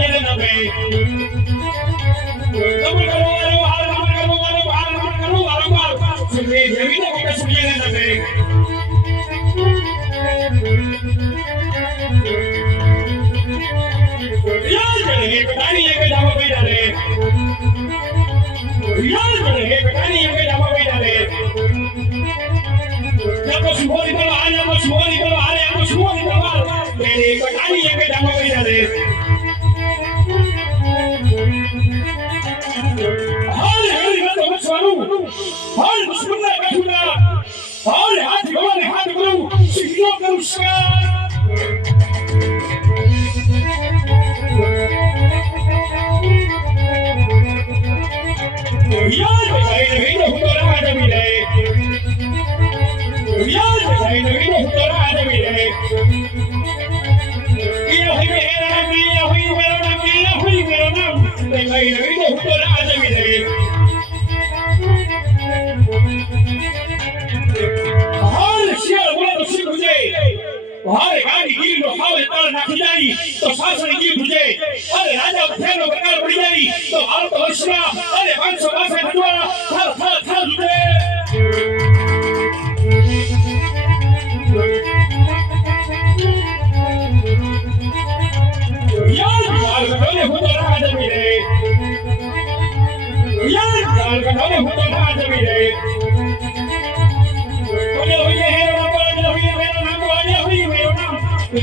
लेने न गए कबूल करो वालो हार कबूल करो वालो हार कबूल करो वालो बार सुनिए देवी ने को सुन लेने न गए याद करेंगे पता नहीं ये कोई जामा कोई डाले याद करेंगे पता नहीं ये कोई जामा कोई डाले या तो सुबह निकलो आज या तो सुबह निकलो आज या तो सुबह निकलो आज मेरे पता नहीं ये कोई जामा कोई डाले Yeah. પાણી ગીરનો ભાવે તળ નાખી જાય તો સાસણ ગીર ભૂજે અને રાજા ઉઠેનો પ્રકાર પડી જાય તો ભારત વર્ષના અને પાંચસો પાસે ખંડવાળા થર થર થર જુટે Yeah, I'm gonna hold on to me.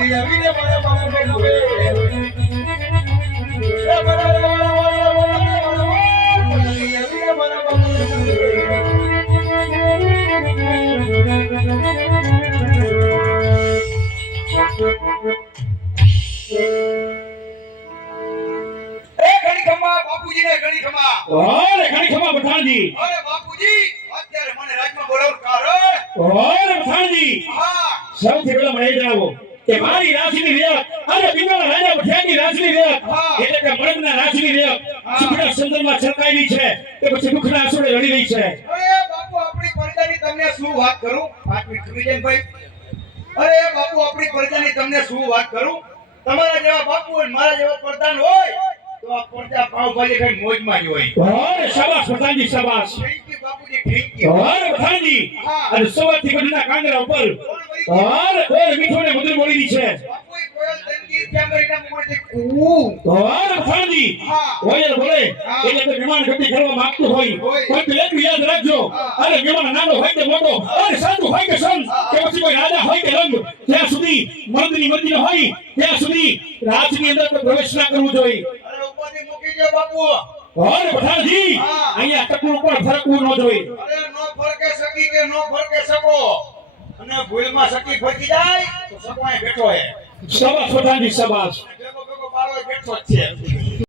ઓરે ઘણી ખમા પઠાણજી ઓરે બાપુજી અત્યારે મને રાજમાં બોલાવ કારણ ઓરે પઠાણજી હા સૌથી પહેલા મને જણાવો કે મારી રાશની વ્યાપ અને બિનાના રાજા પઠિયાની રાશની વ્યાપ એટલે કે મણગના રાશની વ્યાપ સુખના સંદર્ભમાં છલકાયેલી છે કે પછી દુઃખના આંસુડે રડી રહી છે અરે બાપુ આપણી પ્રજાની તમને શું વાત કરું પાંચ મિનિટ સુમિજન ભાઈ અરે બાપુ આપણી પ્રજાની તમને શું વાત કરું તમારા જેવા બાપુ હોય મારા જેવા પ્રધાન હોય તો આ પ્રજા પાવભાજી કઈ મોજમાં જ હોય અરે શાબાશ પ્રધાનજી શાબાશ થેન્ક યુ બાપુજી થેન્ક યુ અરે પ્રધાનજી અને સવારથી બધાના કાંગરા ઉપર રાજની અંદર પ્રવેશ ના કરવું જોઈએ અરે ઉપાધિ મૂકી અહીંયા પણ ફરકવું ન જોઈએ અને ભૂલમાં સકી ખોટી જાય તો સકવાય બેઠો હે સભા છોટાની સભા બેઠો છે